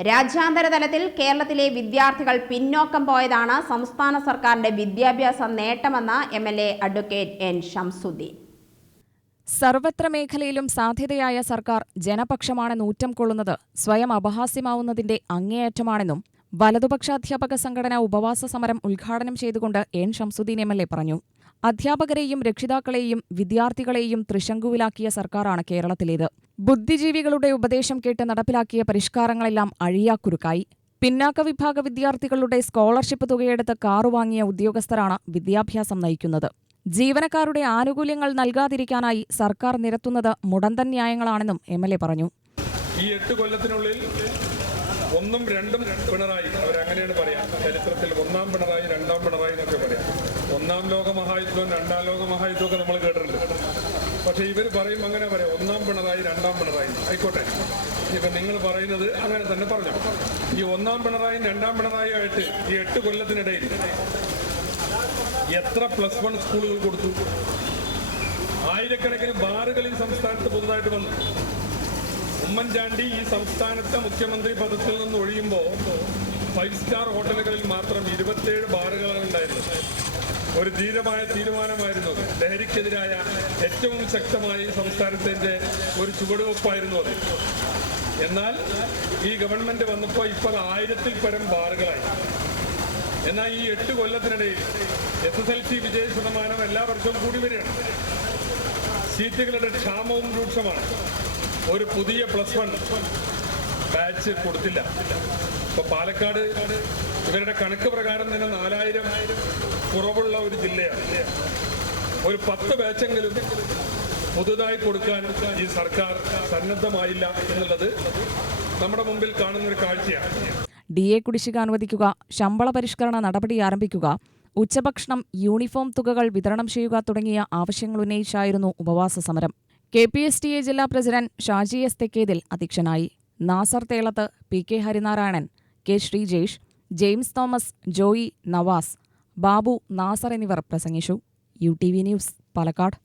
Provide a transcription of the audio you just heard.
രാജ്യാന്തര തലത്തിൽ കേരളത്തിലെ വിദ്യാർത്ഥികൾ പിന്നോക്കം പോയതാണ് സംസ്ഥാന സർക്കാരിന്റെ വിദ്യാഭ്യാസ നേട്ടമെന്ന് M L A advocate N Shamsuddin സർവത്ര മേഖലയിലും സാധ്യതയായ സർക്കാർ ജനപക്ഷമാണെന്ന് ഊറ്റം കൊള്ളുന്നത് സ്വയം അപഹാസ്യമാവുന്നതിന്റെ അങ്ങേയറ്റമാണെന്നും വലതുപക്ഷ അധ്യാപക സംഘടന ഉപവാസ സമരം ഉദ്ഘാടനം ചെയ്തുകൊണ്ട് N Shamsuddin M L A പറഞ്ഞു. അധ്യാപകരെയും രക്ഷിതാക്കളെയും വിദ്യാർത്ഥികളെയും തൃശങ്കുവിലാക്കിയ സർക്കാരാണ് കേരളത്തിലേത്. ബുദ്ധിജീവികളുടെ ഉപദേശം കേട്ട് നടപ്പിലാക്കിയ പരിഷ്കാരങ്ങളെല്ലാം അഴിയാക്കുരുക്കായി പിന്നാക്ക വിഭാഗ വിദ്യാർത്ഥികളുടെ സ്കോളർഷിപ്പ് തുകയെടുത്ത് കാറു വാങ്ങിയ ഉദ്യോഗസ്ഥരാണ് വിദ്യാഭ്യാസം നയിക്കുന്നത്. ജീവനക്കാരുടെ ആനുകൂല്യങ്ങൾ നൽകാതിരിക്കാനായി സർക്കാർ നിരത്തുന്നത് മുടന്തൻ ന്യായങ്ങളാണെന്നും എം എൽ എ പറഞ്ഞു. ഈ എട്ട് കൊല്ലത്തിനുള്ളിൽ ഒന്നും രണ്ടും പിണറായി. അവരങ്ങനെയാണ് പറയാം. ചരിത്രത്തിൽ ഒന്നാം പിണറായി രണ്ടാം പിണറായി എന്നൊക്കെ പറയാം. ഒന്നാം ലോക മഹായുദ്ധവും രണ്ടാം ലോക മഹായുദ്ധവും ഒക്കെ നമ്മൾ കേട്ടിട്ടുണ്ട്. പക്ഷെ ഇവർ പറയും അങ്ങനെ പറയാം. ഒന്നാം പിണറായി രണ്ടാം പിണറായി. ആയിക്കോട്ടെ. ഇപ്പൊ നിങ്ങൾ പറയുന്നത് അങ്ങനെ തന്നെ പറഞ്ഞു. ഈ ഒന്നാം പിണറായും രണ്ടാം പിണറായും ആയിട്ട് ഈ എട്ട് കൊല്ലത്തിനിടയിൽ എത്ര പ്ലസ് വൺ സ്കൂളുകൾ കൊടുത്തു? ആയിരക്കണക്കിന് ബാറുകൾ ഈ സംസ്ഥാനത്ത് പുതുതായിട്ട് വന്നു. ഉമ്മൻചാണ്ടി ഈ സംസ്ഥാനത്തെ മുഖ്യമന്ത്രി പദത്തിൽ നിന്ന് ഒഴിയുമ്പോൾ ഫൈവ് സ്റ്റാർ ഹോട്ടലുകളിൽ മാത്രം ഇരുപത്തേഴ് ബാറുകളാണ് ഉണ്ടായിരുന്നത്. ഒരു ധീരമായ തീരുമാനമായിരുന്നു അത്. ലഹരിക്കെതിരായ ഏറ്റവും ശക്തമായി സംസ്ഥാനത്തിന്റെ ഒരു ചുവടുവെപ്പായിരുന്നു അത്. എന്നാൽ ഈ ഗവൺമെന്റ് വന്നപ്പോൾ ഇപ്പോൾ ആയിരത്തിൽ പരം ബാറുകളായി. എന്നാൽ ഈ എട്ട് കൊല്ലത്തിനിടയിൽ എസ് എസ് എൽ സി വിജയ ശതമാനം എല്ലാ വർഷവും കൂടി വരികയാണ്. സീറ്റുകളുടെ ക്ഷാമവും രൂക്ഷമാണ്. ഒരു പുതിയ പ്ലസ് വൺ ബാച്ച് കൊടുത്തില്ല. ഇപ്പൊ പാലക്കാട് ഇവരുടെ കണക്ക് പ്രകാരം തന്നെ നാലായിരം കുറവുള്ള ഒരു ജില്ലയാണ്. ഒരു പത്ത് ബാച്ചെങ്കിലും പുതുതായി കൊടുക്കാൻ ഈ സർക്കാർ സന്നദ്ധമായില്ല എന്നുള്ളത് നമ്മുടെ മുമ്പിൽ കാണുന്ന ഒരു കാഴ്ചയാണ്. ഡി എ കുടിശ്ശിക അനുവദിക്കുക ശമ്പള പരിഷ്കരണ നടപടി ആരംഭിക്കുക ഉച്ചഭക്ഷണം യൂണിഫോം തുകകൾ വിതരണം ചെയ്യുക തുടങ്ങിയ ആവശ്യങ്ങൾ ഉന്നയിച്ചായിരുന്നു ഉപവാസ സമരം. K P S T A ജില്ലാ പ്രസിഡന്റ് ഷാജി എസ് തെക്കേതിൽ അധ്യക്ഷനായി. Nasar Thelath P K Harinarayanan K Sreejesh James Thomas Joy Navas Babu Nasar എന്നിവർ പ്രസംഗിച്ചു. U T V news Palakkad.